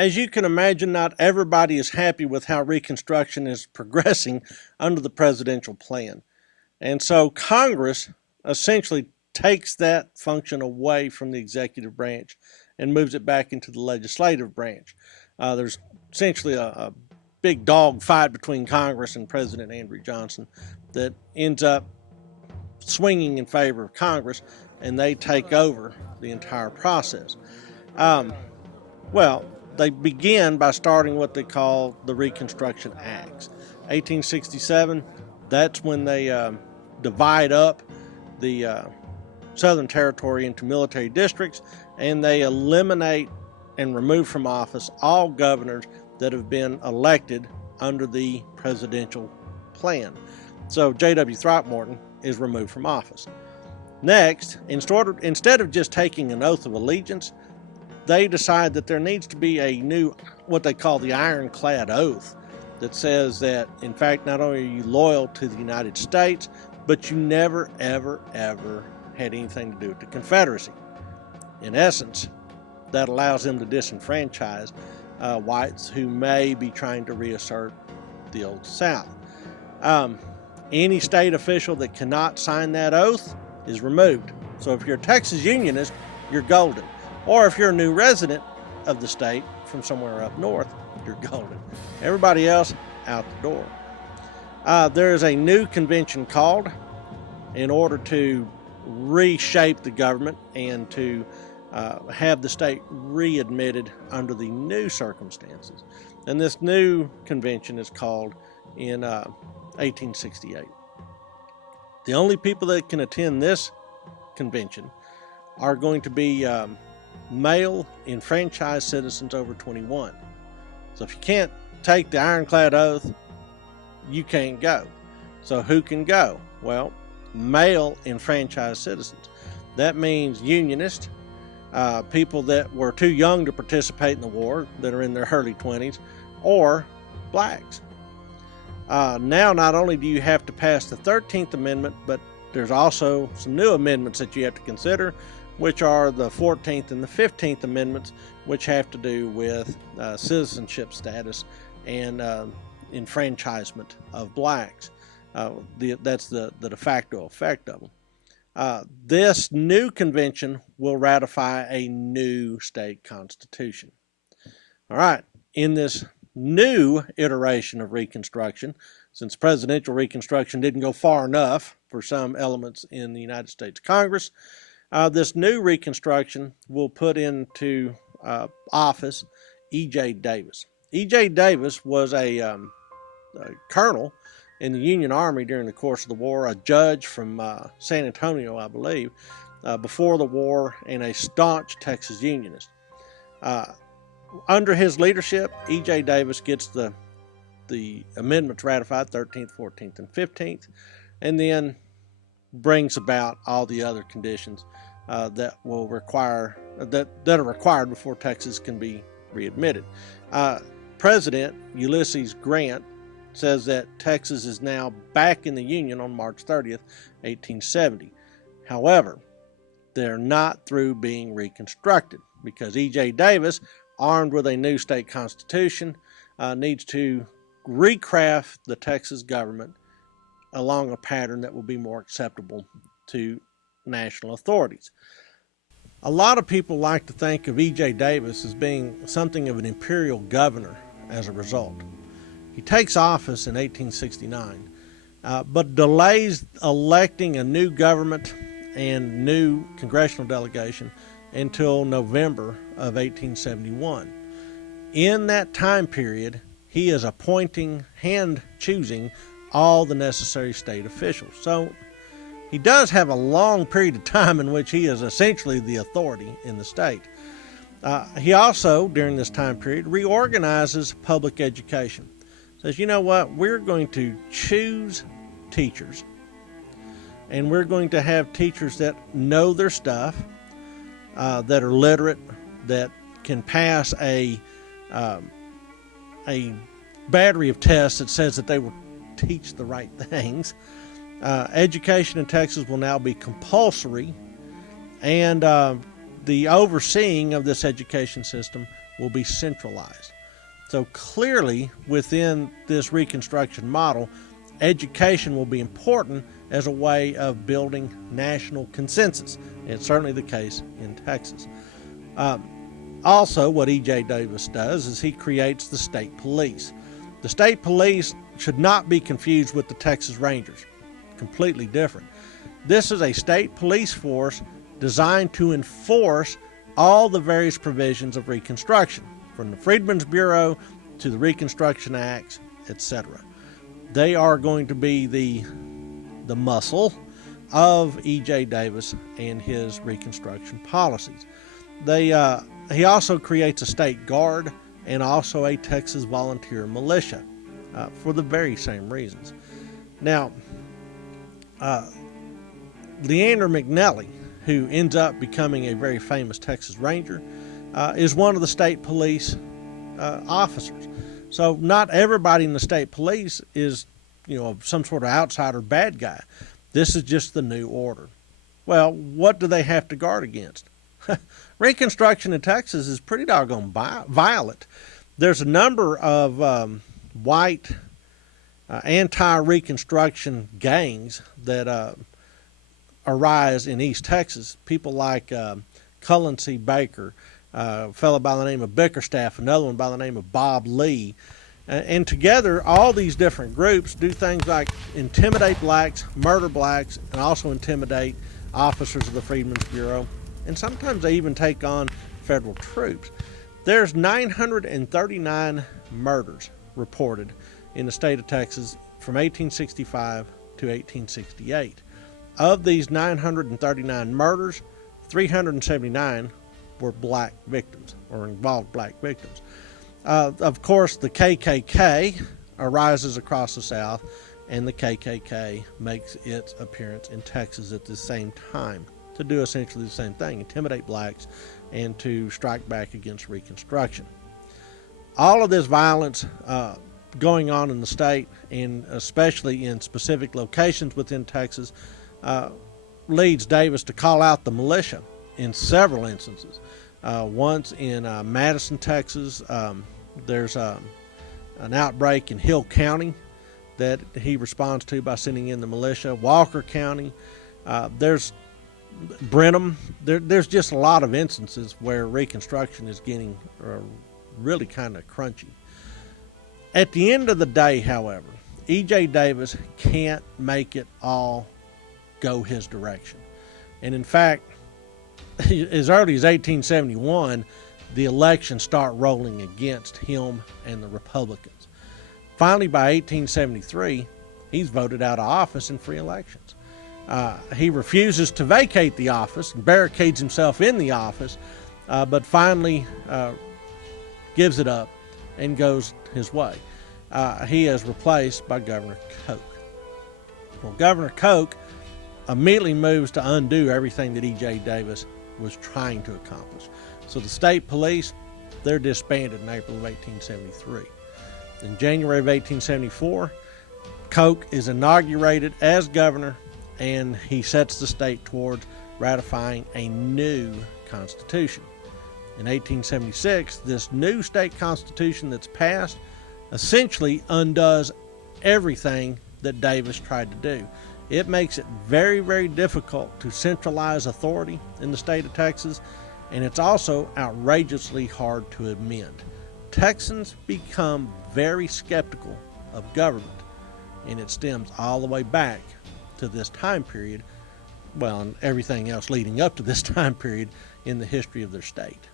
as you can imagine, not everybody is happy with how Reconstruction is progressing under the presidential plan. And so Congress essentially takes that function away from the executive branch and moves it back into the legislative branch. There's essentially a big dog fight between Congress and President Andrew Johnson that ends up swinging in favor of Congress, and they take over the entire process. Well, they begin by starting what they call the Reconstruction Acts. 1867, that's when they divide up the Southern Territory into military districts, and they eliminate and remove from office all governors that have been elected under the presidential plan. So J.W. Throckmorton is removed from office. Next, instead of just taking an oath of allegiance, they decide that there needs to be a new, what they call the Ironclad Oath, that says that, in fact, not only are you loyal to the United States, but you never, ever, ever had anything to do with the Confederacy. In essence, that allows them to disenfranchise whites who may be trying to reassert the Old South. Any state official that cannot sign that oath is removed. So if you're a Texas Unionist, you're golden. Or if you're a new resident of the state from somewhere up north, you're golden. Everybody else, out the door. There is a new convention called in order to reshape the government and to have the state readmitted under the new circumstances. And this new convention is called in 1868. The only people that can attend this convention are going to be male enfranchised citizens over 21. So if you can't take the Ironclad Oath, you can't go. So who can go? Well, male enfranchised citizens. That means Unionists, people that were too young to participate in the war, that are in their early 20s, or blacks. Now, not only do you have to pass the 13th Amendment, but there's also some new amendments that you have to consider, which are the 14th and the 15th Amendments, which have to do with citizenship status and enfranchisement of blacks. That's the de facto effect of them. This new convention will ratify a new state constitution. All right, in this new iteration of Reconstruction, since presidential Reconstruction didn't go far enough for some elements in the United States Congress, this new Reconstruction will put into office E.J. Davis. E.J. Davis was a colonel in the Union Army during the course of the war, a judge from San Antonio, I believe, before the war, and a staunch Texas Unionist. Under his leadership, E.J. Davis gets the amendments ratified, 13th, 14th, and 15th, and then brings about all the other conditions that will require that are required before Texas can be readmitted. President Ulysses Grant says that Texas is now back in the Union on March 30th, 1870. However, they're not through being reconstructed because E.J. Davis, armed with a new state constitution, needs to recraft the Texas government along a pattern that will be more acceptable to national authorities. A lot of people like to think of E.J. Davis as being something of an imperial governor as a result. He takes office in 1869, but delays electing a new government and new congressional delegation until November of 1871. In that time period, he is appointing, hand-choosing all the necessary state officials. So he does have a long period of time in which he is essentially the authority in the state. He also, during this time period, reorganizes public education. Says, you know what, we're going to choose teachers, and we're going to have teachers that know their stuff, that are literate, that can pass a battery of tests that says that they will teach the right things. Education in Texas will now be compulsory, and the overseeing of this education system will be centralized. So clearly, within this Reconstruction model, education will be important as a way of building national consensus. It's certainly the case in Texas. Also, what E.J. Davis does is he creates the state police. The state police should not be confused with the Texas Rangers. Completely different. This is a state police force designed to enforce all the various provisions of Reconstruction, from the Freedmen's Bureau to the Reconstruction Acts, etc. They are going to be the muscle of E.J. Davis and his Reconstruction policies. He also creates a state guard and also a Texas volunteer militia for the very same reasons. Now, Leander McNelly, who ends up becoming a very famous Texas Ranger, is one of the state police officers. So not everybody in the state police is, some sort of outsider bad guy. This is just the new order. Well, what do they have to guard against? Reconstruction in Texas is pretty doggone violent. There's a number of white anti-Reconstruction gangs that arise in East Texas. People like Cullen C. Baker, a fellow by the name of Bickerstaff, another one by the name of Bob Lee. And together, all these different groups do things like intimidate blacks, murder blacks, and also intimidate officers of the Freedmen's Bureau. And sometimes they even take on federal troops. There's 939 murders reported in the state of Texas from 1865 to 1868. Of these 939 murders, 379 were black victims or involved black victims. Of course, the KKK arises across the South, and the KKK makes its appearance in Texas at the same time to do essentially the same thing, intimidate blacks and to strike back against Reconstruction. All of this violence going on in the state, and especially in specific locations within Texas, leads Davis to call out the militia in several instances. Once in Madison, Texas, there's an outbreak in Hill County that he responds to by sending in the militia. Walker County, there's Brenham. There's just a lot of instances where Reconstruction is getting really kind of crunchy. At the end of the day, however, E.J. Davis can't make it all go his direction. And in fact, as early as 1871, the elections start rolling against him and the Republicans. Finally, by 1873, he's voted out of office in free elections. He refuses to vacate the office and barricades himself in the office, but finally gives it up and goes his way. He is replaced by Governor Koch. Well, Governor Koch immediately moves to undo everything that E.J. Davis was trying to accomplish. So the state police, they're disbanded in April of 1873. In January of 1874, Koch is inaugurated as governor, and he sets the state towards ratifying a new constitution. In 1876, this new state constitution that's passed essentially undoes everything that Davis tried to do. It makes it very, very difficult to centralize authority in the state of Texas, and it's also outrageously hard to amend. Texans become very skeptical of government, and it stems all the way back to this time period, well, and everything else leading up to this time period in the history of their state.